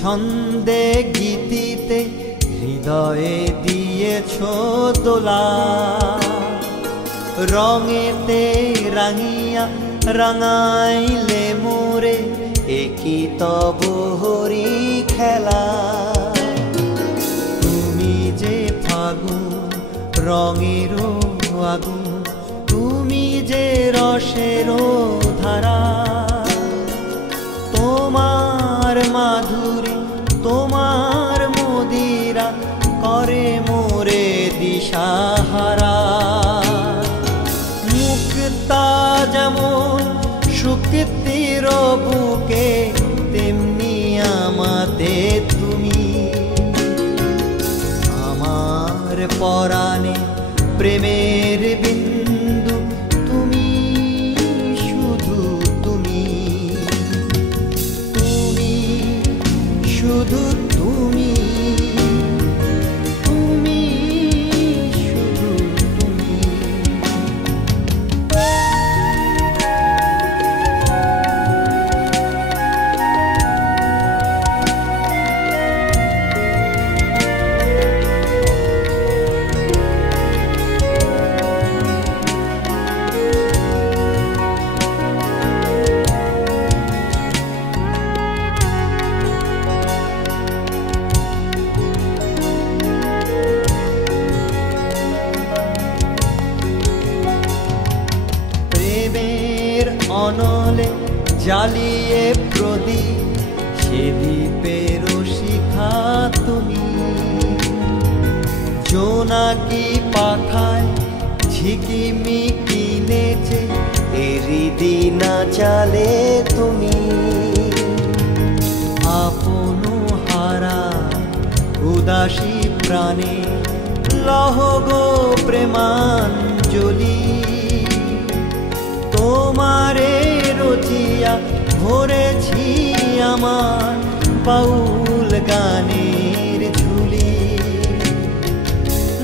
ছন্দে গীতিতে হৃদয়ে দিয়েছ দোলা, রঙেতে রাঙিয়া রাঙাইলে মোরে একই তব হরি খেলা। তুমি যে ফাগুন রঙের আগুন, তুমি যে রসের ধারা, তোমার মাধুরী তোমার মদিরা করে মোরে দিশাহারা। মুক্তা যেমন শুক্তির বুকে, তেমনি আমাতে তুমি। আমার পরাণে প্রেমের বিন্দু তুমি, শুধু তুমি, তুমি শুধু তুমি, তুমি শুধু তুমি। অনলে জ্বালিয়ে প্রদীপ, সে দ্বীপের শিখা তুমি। জোনাকি পাখায় ঝিকিমিকি নেচে এরিদি না চালে তুমি। আপন হারা উদাসী প্রাণে লহ গো প্রেমাঞ্জলি। তোমারে রচিয়া ভরেছি আমার বাউল গানের ঝুলি।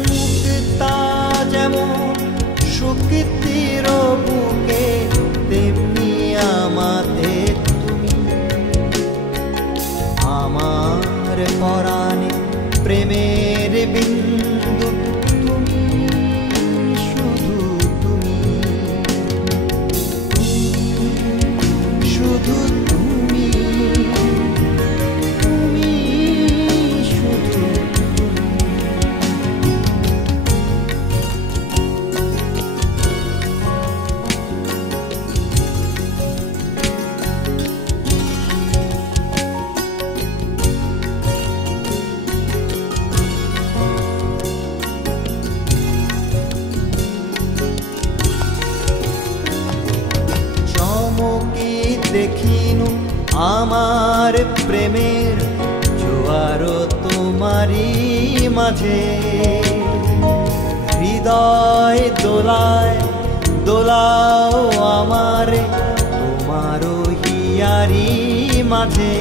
মুক্তা যেমন শুক্তির বুকে, তেমনি আমাতে তুমি। আমার পরাণে প্রেমের বিন্দু তুমি, শুধু তুমি, শুধু তুমি, তুমি শুধু দেখিনু আমার প্রেমের জোয়ার তোমারি মাঝে। হৃদয় দোলায় দোলাও আমারে তোমারও হিয়ারি মাঝে।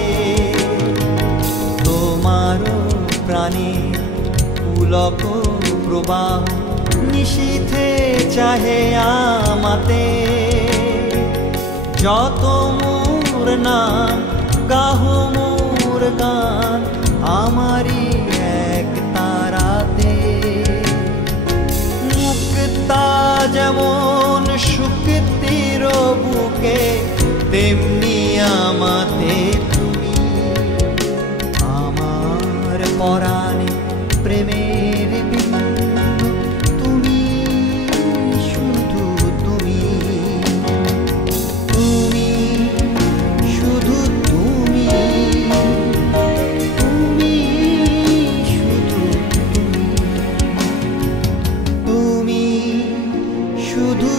তোমারও প্রাণী পুলক প্রবাহ নিশীথে চাহে আমাতে। যত মোর নাম গাহ মোর গান, আমারি এক তারাতে। মুক্তা যেমন শুক্তির বুকে, তেমনি আমাতে তুমি। আমার পরাণে প্রেমের বিন্দু তুমি, শুধু তুমি, তুমি শুধু তুমি, তুমি শুধু তুমি, তুমি শুধু